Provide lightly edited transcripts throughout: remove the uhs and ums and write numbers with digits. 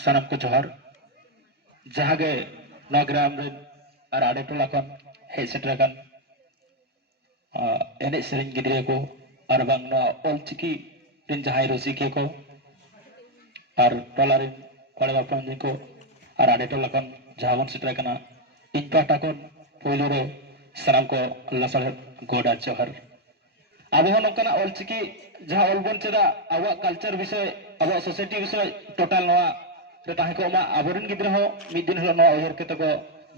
सानम को जोहार जहागे नौ ग्राम रे और आड़े टोला खन हेज सेटरगन एने सेरिंग गिद्रे को और बांग नो ऑलचिकी रिन जहाई रसिके को और टोला रिन कोड़े बापन जी को और आड़े टोला खन जहावन सेटरगना इन पाटा को पोइलो रे सानम को लसर गोडा जोहार अब नौकना ऑलचिकी जहाँ ऑलबन चेदा आवा कल्चर विषय आवा सोसाइटी विषय टोटल नवा ताहेकोमा आबोरन गिद्रा हो मिद दिन हलो नवा उयहर केते को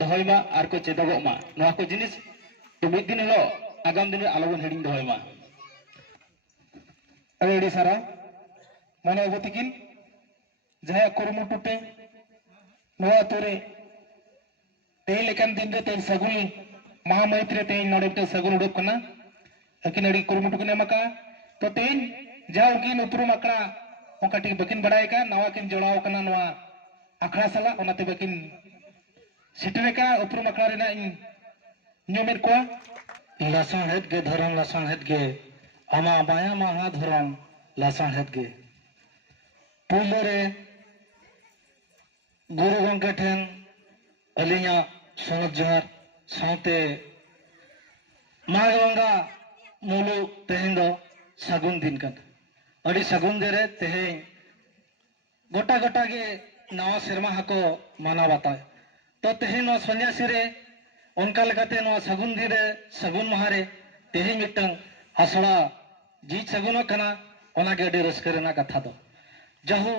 दहयमा आर को चेदगोमा नवा को जिनिस तो मिद दिन हलो आगाम दिन आलोबन हेडिंग दहयमा अरेडी सारा माने अबतिकिन जहा कुरुमुटुटे नवा तोरे ते लेकन दिन रे ते सगुल महामैत्री ते नोडेते सगुल उडुक कना अकिन अड़ी कुरुमुटु कने मका तो ते जहा उकिन उपरु मकड़ा ओकाटी बकिन बड़ाय का नवा किन जोड़ाव कना नवा अखड़ा सला ओनाते बकिन सेटरे का उपरु मकड़ा रेना इन न्यूमेर को लसन हेद गे धरम लसन हेद गे आमा माया महा धरम लसन हेद गे पुलो रे गुरु गंगे ठेन अलिया सोनत जोहार साथे मागंगा मुलु तेहेन दो सगुन दिन कन अड़ी सगुन दे रे तेहे गोटा गोटा के नवा सेरमा हको माना बताए तो तेहे नो सन्यासी रे उनका लगाते नो सगुन दिन रे सगुन महारे तेहे मिटंग आसड़ा जी सगुन कना ओना के अड़ी रस्के रेना कथा दो जहु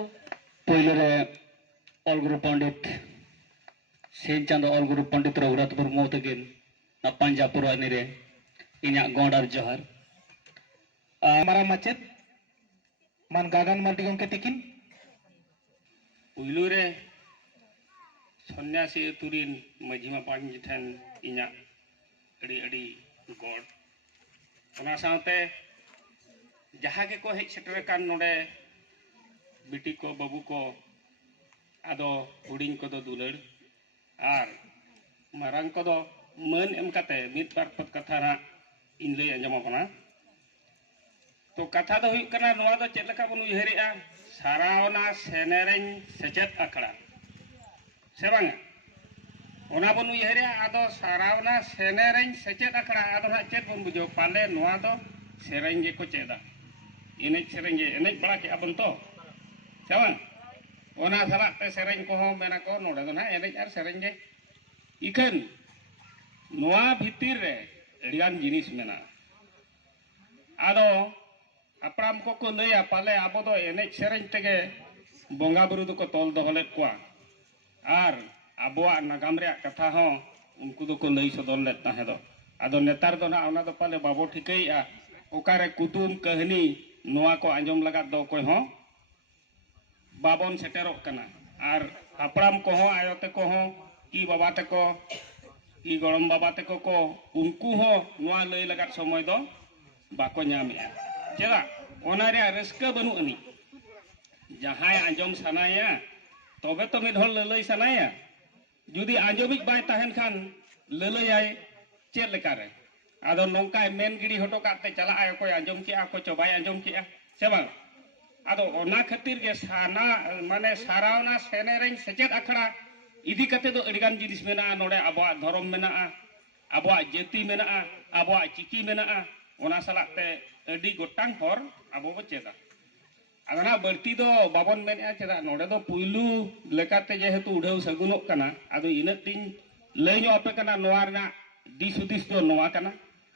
पोइलो रे ऑल गुरु पंडित सेन चांद ऑल गुरु पंडित रघुनाथ मुर्मू तकिन ना पंजापुर आनी रे इन्या गोंडार जोहार हमारा मचेत मान गागन मार्डी गंके तिकिन उइलू रे सन्यासी तुरिन मझीमा पांच ठन इन्या अड़ी अड़ी गॉड ओना साथे जहाँ के को हेज सेटर कान नोडे बिटी को बाबू को आदो हुडिंग को दो दुलड़ आर मारांग को दो मन एम काते मित बार पद कथा ना इन लई अंजम अपना तो कथा दो हुई करना नवा दो चेत लका बन उयहरेआ सारावना सेनेरेᱧ सेचेद आखड़ा से बांगा ओना बन उयहरेआ आदो सारावना सेनेरेᱧ सेचेद आखड़ा आदो ना चेत बन बुझो पाले नवा दो सेरेñ गे को चेदा एनेज सेरेñ गे एनेज बड़ा के अपन तो से बांग ओना साला ते सेरेñ को हो मेना को नोडे दो ना एनेज आर सेरेñ गे इखन नवा भितिर रे एडिगान जिनिस मेना आदो अपराम को लैया पाले अब दो एनेज सेरेñ तेगे बोंगा बुरु दो को तोल दोहलेत कोआ आर आबोआ नागाम रे कथा हो उनको दो को लई सदर लेत ताहे दो आदो नेतार दो ना ओना दो पाले बाबो ठिकैया ओकारे कुतुम कहानी नोआ को आंजम लगा दो कोई हो बाबन सेटेरोक कना आर अपराम को हो आयोते को हो की बाबा ते को की गरम बाबा ते को उनको हो नोआ लई लगा समय दो बाको ᱧᱟᱢᱮᱜᱼᱟ चला ओना रे रस्का बनु अनि जहाय आंजम सनाया तबे तो मिद हर ललई सनाया जुदी आंजमिक बाय ताहेन खान ललईाय चेद लेका रे आदो नोंका मेन गिडी हटो काते चला आय कोई आंजम केआ को चबाय आंजम केआ से बांग आदो ओना खातिर के साना माने सारावना सेनेरेñ सेचेद आखड़ा इदी कते दो अडिगान जिनिस मेना नोडे आबोआ धर्म मेना आबोआ जाति मेना आबोआ चिकी मेना ओना सलाते अडी गोटांग हर आबो बो चेदा आदना बर्ती दो बाबन मेना चेदा नोडे दो पुइलू लेकाते जेहेतु उढाव सगुनोक कना आदो इना तिन लैनो आपे कना नोआ रना दिस उदिस दो नोआ कना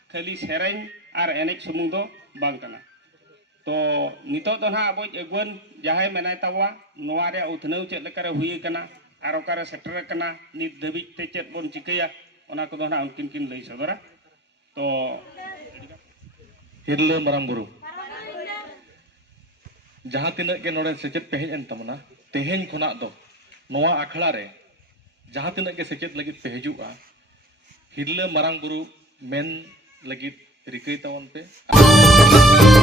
खाली सेरेñ आर एनेज सुमुंग दो बांग कना तो नितो दो ना आबो अगुन जहाय मेनाय तावा नोआ रे उथनौ चेद लेकारे हुई कना आर ओकारे सेटर कना नित दबित ते चेद बोन चिकैया ओना को दो ना उनकिन किन लई सदरा तो हिरले मारांग बुरु जहां तिनक के नोडे सेचेद पे हेज एन तमना तेहेñ खुना दो नोआ आखड़ा रे जहां तिनक के सेचेद लगित पे हिजुआ हिरले मारांग बुरु मेन लगित रिकई तावन पे